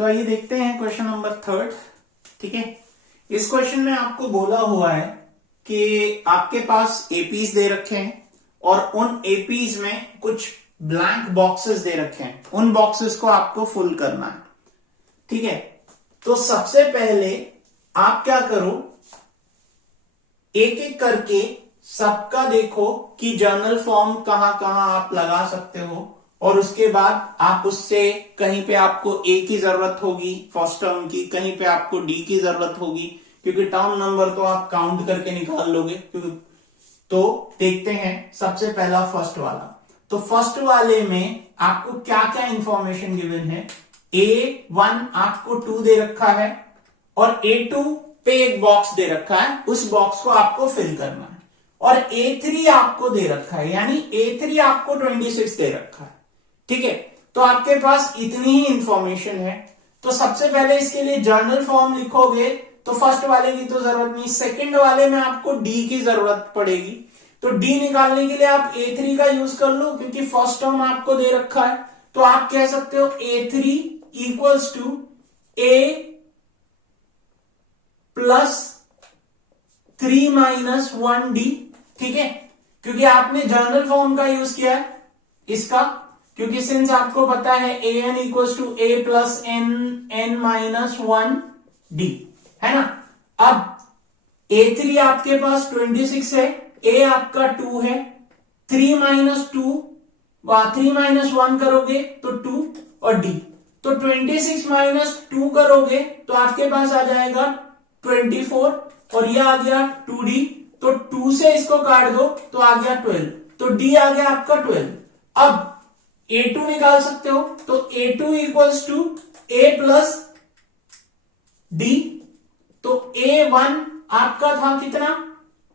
तो आइए देखते हैं क्वेश्चन नंबर 3। ठीक है, इस क्वेश्चन में आपको बोला हुआ है कि आपके पास एपीज दे रखे हैं और उन एपीज में कुछ ब्लैंक बॉक्सेस दे रखे हैं, उन बॉक्सेस को आपको फुल करना है। ठीक है, तो सबसे पहले आप क्या करो, एक एक करके सबका देखो कि जर्नल फॉर्म कहां कहां आप लगा सकते हो, और उसके बाद आप उससे कहीं पे आपको ए की जरूरत होगी फर्स्ट टर्म की, कहीं पे आपको डी की जरूरत होगी, क्योंकि टर्म नंबर तो आप काउंट करके निकाल लोगे। क्योंकि तो देखते हैं सबसे पहला फर्स्ट वाला। तो फर्स्ट वाले में आपको क्या क्या इंफॉर्मेशन गिवन है। A1 आपको 2 दे रखा है और A2 पे एक बॉक्स दे रखा है, उस बॉक्स को आपको फिल करना है। और A3 आपको दे रखा है, यानी A3 आपको 26 दे रखा है। ठीक है, तो आपके पास इतनी ही इंफॉर्मेशन है। तो सबसे पहले इसके लिए जर्नल फॉर्म लिखोगे तो फर्स्ट वाले की तो जरूरत नहीं, सेकंड वाले में आपको डी की जरूरत पड़ेगी। तो डी निकालने के लिए आप A3 का यूज कर लो, क्योंकि फर्स्ट टर्म आपको दे रखा है। तो आप कह सकते हो A3 equals to A plus 3 minus 1D। ठीक है, क्योंकि आपने जर्नल फॉर्म का यूज किया है इसका, क्योंकि सिंस आपको पता है an equals to a plus n minus 1D है ना। अब A3 आपके पास 26 है, A आपका 2 है, 3 माइनस 2 3 माइनस 1 करोगे तो 2 और D, तो 26 माइनस 2 करोगे तो आपके पास आ जाएगा 24 और ये आ गया 2D। तो 2 से इसको काट दो तो आ गया 12, तो D आ गया आपका 12। अब A2 निकाल सकते हो, तो A2 equals to A plus D। तो A1 आपका था कितना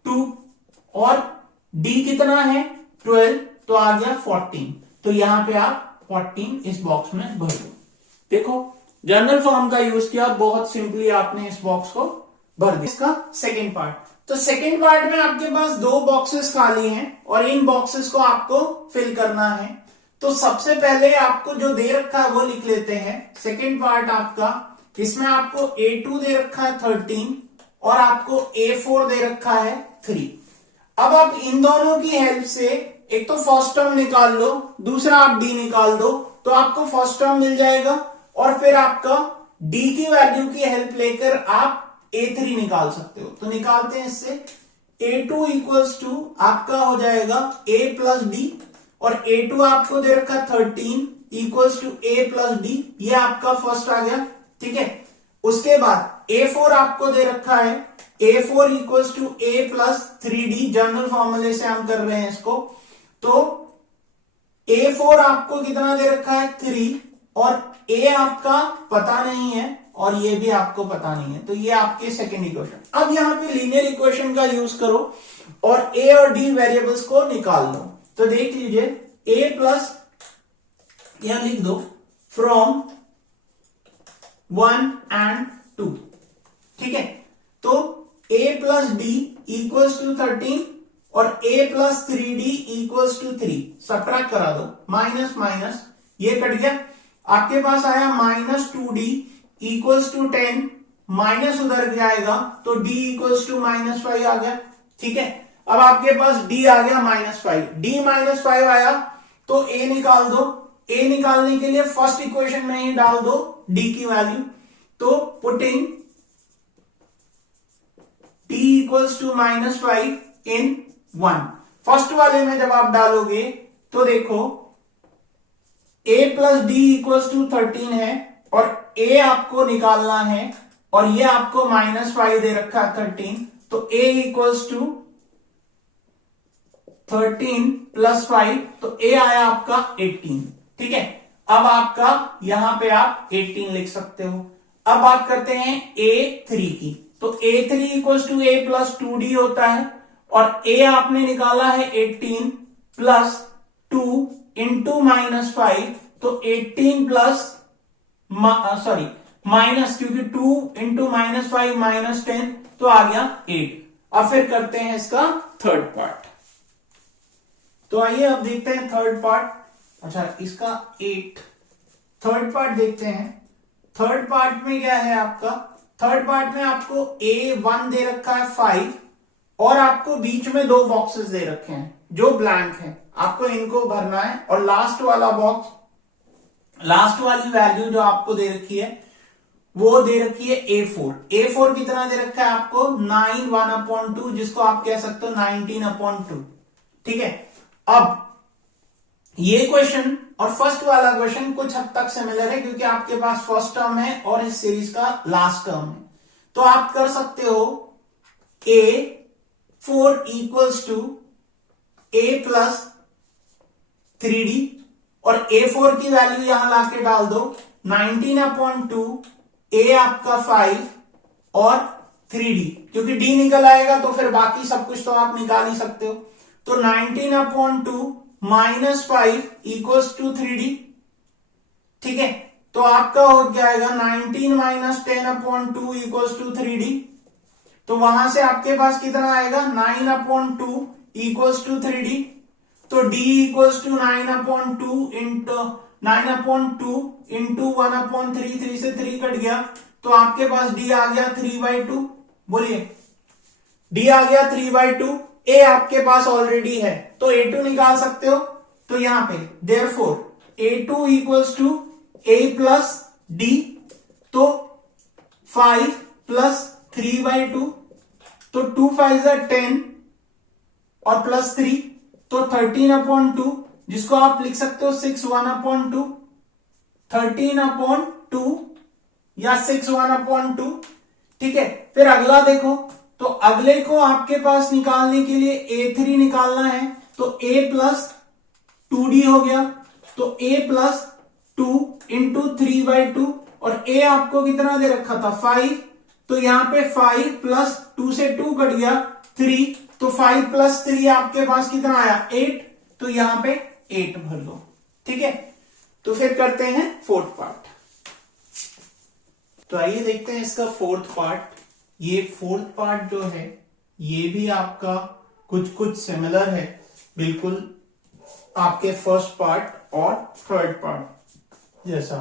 2 और D कितना है 12, तो आ गया 14। तो यहां पे आप 14 इस बॉक्स में भर दो। देखो जर्नल फॉर्म का यूज किया, बहुत सिंपली आपने इस बॉक्स को भर दिया। इसका सेकेंड पार्ट, तो सेकेंड पार्ट में आपके पास 2 बॉक्सेस खाली हैं और इन बॉक्सेस को आपको फिल करना है। तो सबसे पहले आपको जो दे रखा है वो लिख लेते हैं। सेकेंड पार्ट आपका, इसमें आपको A2 दे रखा है 13 और आपको A4 दे रखा है 3। अब आप इन दोनों की हेल्प से एक तो फर्स्ट टर्म निकाल लो, दूसरा आप D निकाल दो, तो आपको फर्स्ट टर्म मिल जाएगा। और फिर आपका D की वैल्यू की हेल्प लेकर आप A3 निकाल सकते हो। तो निकालते हैं इससे, A2 इक्वल्स टू आपका हो जाएगा A प्लस D, और A2 आपको दे रखा 13 equals to A plus D, ये आपका फर्स्ट आ गया। ठीक है, उसके बाद A4 आपको दे रखा है, A4 equals to A plus 3D, general फॉर्मूले से हम कर रहे हैं इसको। तो A4 आपको कितना दे रखा है 3, और A आपका पता नहीं है और ये भी आपको पता नहीं है, तो ये आपके सेकेंड इक्वेशन। अब यहां पे लीनियर इक्वेशन का यूज करो और A और D वेरिएबल्स को निकाल लो। तो देख लीजिए A प्लस, यहां लिख दो फ्रॉम 1 एंड 2। ठीक है, तो A plus D equals to 13 और A plus 3D equals to 3। Subtract करा दो, माइनस माइनस ये कट गया, आपके पास आया minus 2D equals to 10, minus उधर जाएगा तो D इक्वल्स टू माइनस 5 आ गया। ठीक है, अब आपके पास D आ गया माइनस 5, D माइनस 5 आया तो A निकाल दो। A निकालने के लिए फर्स्ट इक्वेशन में ही डाल दो D की वैल्यू। तो putting D equals to minus 5 in 1, first वाले में जब आप डालोगे तो देखो A plus D equals to 13 है और A आपको निकालना है और ये आपको माइनस 5 दे रखा है 13, तो A इक्वल्स टू 13 प्लस 5, तो A आया आपका 18। ठीक है, अब आपका यहां पे आप 18 लिख सकते हो। अब बात करते हैं A3 की, तो A3 equals to A plus 2D होता है और A आपने निकाला है 18 प्लस 2 इंटू माइनस 5, तो 18 प्लस सॉरी माइनस, क्योंकि 2 इंटू माइनस 5 माइनस 10, तो आ गया 8। अब फिर करते हैं इसका थर्ड पार्ट। तो आइए अब देखते हैं थर्ड पार्ट। अच्छा, इसका 8 थर्ड पार्ट देखते हैं। थर्ड पार्ट में क्या है आपका, थर्ड पार्ट में आपको A1 दे रखा है 5 और आपको बीच में 2 बॉक्सेस दे रखे हैं जो ब्लैंक हैं, आपको इनको भरना है। और लास्ट वाला बॉक्स, लास्ट वाली वैल्यू जो आपको दे रखी है वो दे रखी है A4। A4 कितना दे रखा है आपको 9 1/2, जिसको आप कह सकते हो 19/2। ठीक है, अब ये क्वेश्चन और फर्स्ट वाला क्वेश्चन कुछ हद तक सिमिलर है क्योंकि आपके पास फर्स्ट टर्म है और इस सीरीज का लास्ट टर्म है। तो आप कर सकते हो A4 equals to A plus 3D और A4 की वैल्यू यहां लाके डाल दो 19/2, A आपका 5 और 3D, क्योंकि D निकल आएगा तो फिर बाकी सब कुछ तो आप निकाल ही सकते हो। तो 19/2 माइनस 5 इक्वल्स टू 3D। ठीक है, तो आपका हो जाएगा 19 माइनस 10/2 इक्वल्स टू 3D। तो वहां से आपके पास कितना आएगा 9/2 इक्वल्स टू 3D। तो D equals to 9/2 into 9/2 into 1/3, 3 से 3 कट गया तो आपके पास D आ गया 3/2। बोलिए, D आ गया 3/2। A आपके पास ऑलरेडी है तो A2 निकाल सकते हो। तो यहां पे therefore A2 equals to A plus D, तो 5 प्लस 3/2, तो 2 5 10 और प्लस 3, तो 13/2, जिसको आप लिख सकते हो 6 1/2, 13/2 या 6 1/2। ठीक है, फिर अगला देखो, तो अगले को आपके पास निकालने के लिए A3 निकालना है, तो A प्लस 2D हो गया, तो A प्लस 2 इंटू 3/2 और A आपको कितना दे रखा था 5, तो यहां पे 5 प्लस 2 से 2 कट गया 3, तो 5 प्लस 3 आपके पास कितना आया 8, तो यहां पे 8 भर दो। ठीक है, तो फिर करते हैं फोर्थ पार्ट। तो आइए देखते हैं इसका फोर्थ पार्ट। ये फोर्थ पार्ट जो है ये भी आपका कुछ कुछ सिमिलर है बिल्कुल आपके फर्स्ट पार्ट और थर्ड पार्ट जैसा।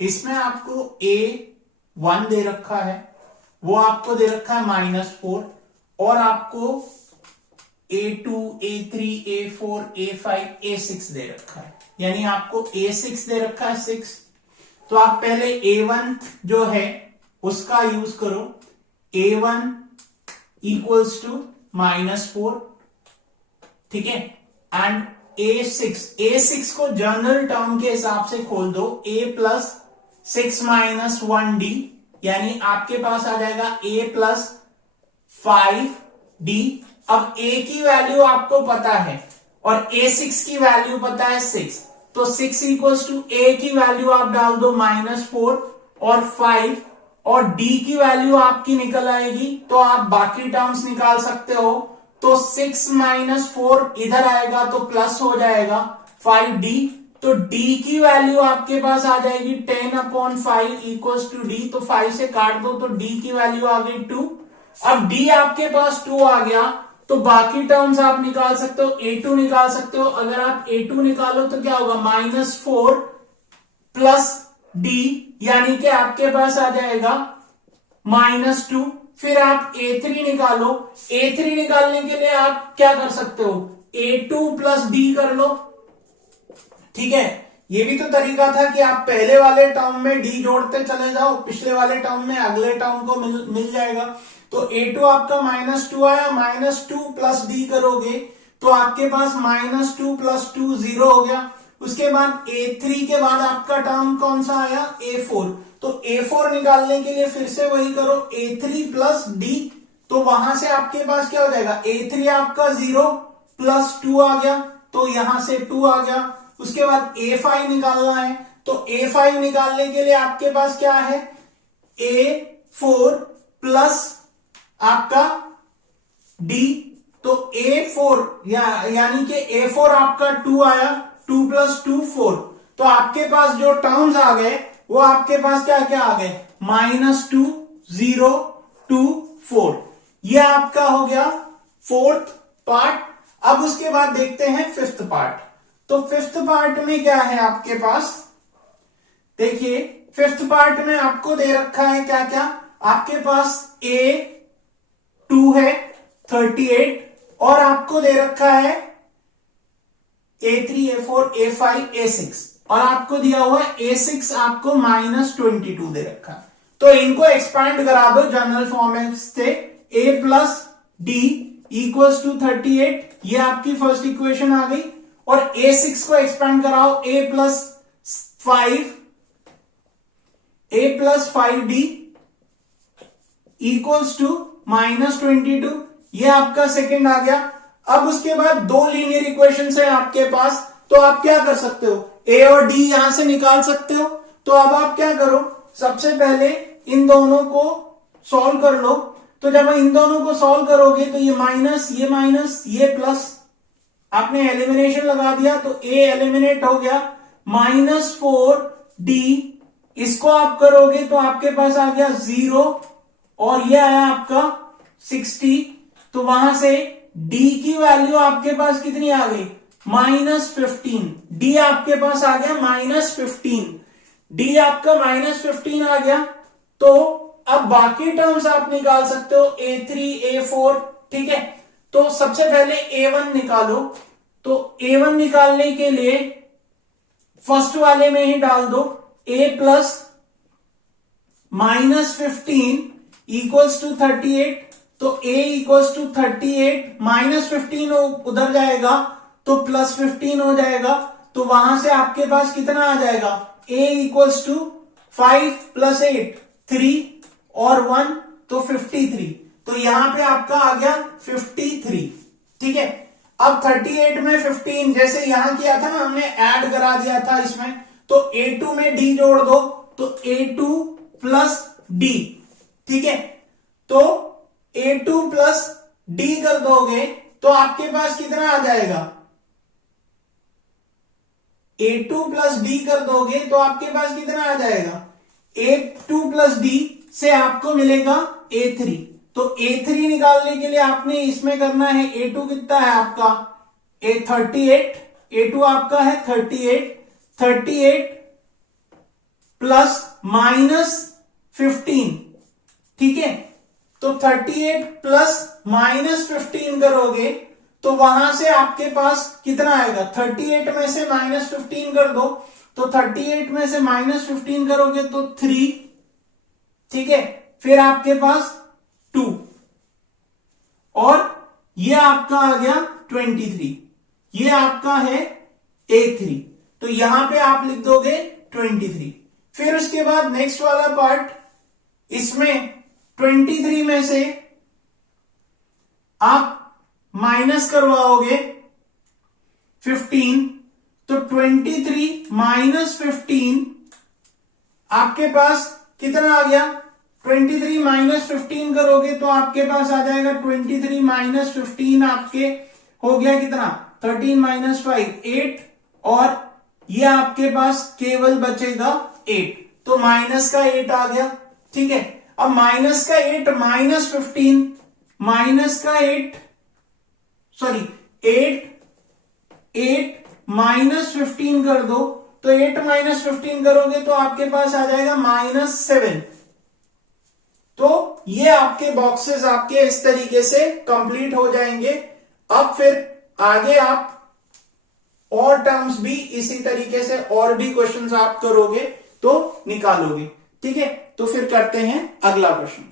इसमें आपको A1 दे रखा है, वो आपको दे रखा है -4 और आपको A2 A3 A4 A5 A6 दे रखा है, यानी आपको A6 दे रखा है 6। तो आप पहले A1 जो है उसका यूज करो, A1 इक्वल्स टू -4। ठीक है, एंड A6 को जनरल टर्म के हिसाब से खोल दो, A प्लस 6 माइनस 1D, यानी आपके पास आ जाएगा A प्लस 5D। अब A की वैल्यू आपको पता है और A6 की वैल्यू पता है 6, तो 6 इक्वल्स टू A की वैल्यू आप डाल दो -4 और 5 और D की वैल्यू आपकी निकल आएगी, तो आप बाकी टर्म्स निकाल सकते हो। तो 6 माइनस 4 इधर आएगा तो प्लस हो जाएगा 5D, तो D की वैल्यू आपके पास आ जाएगी 10/5 इक्वल्स टू D, तो 5 से काट दो तो D की वैल्यू आ गई 2। अब D आपके पास 2 आ गया तो बाकी टर्म्स आप निकाल सकते हो, A2 निकाल सकते हो। अगर आप A2 निकालो तो क्या होगा -4 प्लस D, यानी कि आपके पास आ जाएगा -2। फिर आप A3 निकालो, A3 निकालने के लिए आप क्या कर सकते हो A2 प्लस D कर लो। ठीक है, ये भी तो तरीका था कि आप पहले वाले टर्म में D जोड़ते चले जाओ, पिछले वाले टर्म में अगले टर्म को मिल जाएगा। तो A2 आपका -2 आया, -2 प्लस D करोगे तो आपके पास -2 प्लस 2 0 हो गया। उसके बाद A3 के बाद आपका टर्म कौन सा आया A4, तो A4 निकालने के लिए फिर से वही करो A3 प्लस D, तो वहां से आपके पास क्या हो जाएगा A3 आपका 0 प्लस 2 आ गया, तो यहां से 2 आ गया। उसके बाद A5 निकालना है, तो A5 निकालने के लिए आपके पास क्या है A4 प्लस आपका D, तो A4 यानी कि A4 आपका 2 आया, 2 प्लस 2 4, तो आपके पास जो टर्म्स आ गए वो आपके पास क्या क्या आ गए -2 0 2 4। ये आपका हो गया फोर्थ पार्ट। अब उसके बाद देखते हैं फिफ्थ पार्ट। तो फिफ्थ पार्ट में क्या है आपके पास, देखिए फिफ्थ पार्ट में आपको दे रखा है क्या क्या, आपके पास A2 है 38 और आपको दे रखा है A3, A4, A5, A6 और आपको दिया हुआ है A6 आपको -22 दे रखा है। तो इनको एक्सपांड करा दो जनरल फॉर्म से, A plus D equals to 38, ये आपकी फर्स्ट इक्वेशन आ गई। और A6 को एक्सपांड कराओ, A plus 5D equals to -22, ये आपका सेकेंड आ गया। अब उसके बाद दो लीनियर इक्वेशंस है आपके पास, तो आप क्या कर सकते हो, A और D यहां से निकाल सकते हो। तो अब आप क्या करो, सबसे पहले इन दोनों को सॉल्व कर लो। तो जब इन दोनों को सॉल्व करोगे तो ये माइनस ये प्लस, आपने एलिमिनेशन लगा दिया तो A एलिमिनेट हो गया, -4D इसको आप करोगे तो आपके पास आ गया 0 और ये आया आपका 60। तो वहां से D की वैल्यू आपके पास कितनी आ गई, -15। D आपके पास आ गया -15, D आपका -15 आ गया। तो अब बाकी टर्म्स आप निकाल सकते हो, A3, A4, ठीक है। तो सबसे पहले A1 निकालो। तो A1 निकालने के लिए फर्स्ट वाले में ही डाल दो, A प्लस -15 इक्वल्स टू 38। तो A इक्वल्स टू 38, -15 उधर जाएगा तो +15 हो जाएगा। तो वहां से आपके पास कितना आ जाएगा, A इक्वल्स टू 5 + 8 3 और 1 तो 53। तो यहां पे आपका आ गया 53, ठीक है। अब 38 में 15 जैसे यहां किया था ना, हमने ऐड करा दिया था इसमें, तो A2 में D जोड़ दो तो A2 + D, ठीक है। तो A2 + D कर दोगे तो आपके पास कितना आ जाएगा, A2 + D कर दोगे तो आपके पास कितना आ जाएगा, A2 + D से आपको मिलेगा A3। तो A3 निकालने के लिए आपने इसमें करना है, A2 कितना है आपका, A38, A2 आपका है 38 प्लस -15, ठीक है। तो 38 प्लस -15 करोगे तो वहां से आपके पास कितना आएगा, 38 में से -15 कर दो तो 38 में से -15 करोगे तो 3, ठीक है। फिर आपके पास 2 और ये आपका आ गया 23, ये आपका है A3। तो यहां पे आप लिख दोगे 23। फिर उसके बाद नेक्स्ट वाला पार्ट, इसमें 23 में से आप माइनस करवाओगे 15, तो 23 - 15 आपके पास कितना आ गया, 23 - 15 करोगे तो आपके पास आ जाएगा 23 - 15 आपके हो गया कितना, 13 - 5 8 और ये आपके पास केवल बचेगा 8। तो माइनस का 8 आ गया, ठीक है। अब माइनस का 8 -15 माइनस का 8 सॉरी 8 -15 कर दो तो 8 - 15 करोगे तो आपके पास आ जाएगा -7। तो ये आपके बॉक्सेस आपके इस तरीके से कंप्लीट हो जाएंगे। अब फिर आगे आप और टर्म्स भी इसी तरीके से और भी क्वेश्चंस आप करोगे तो निकालोगे, ठीक है। तो फिर करते हैं अगला प्रश्न।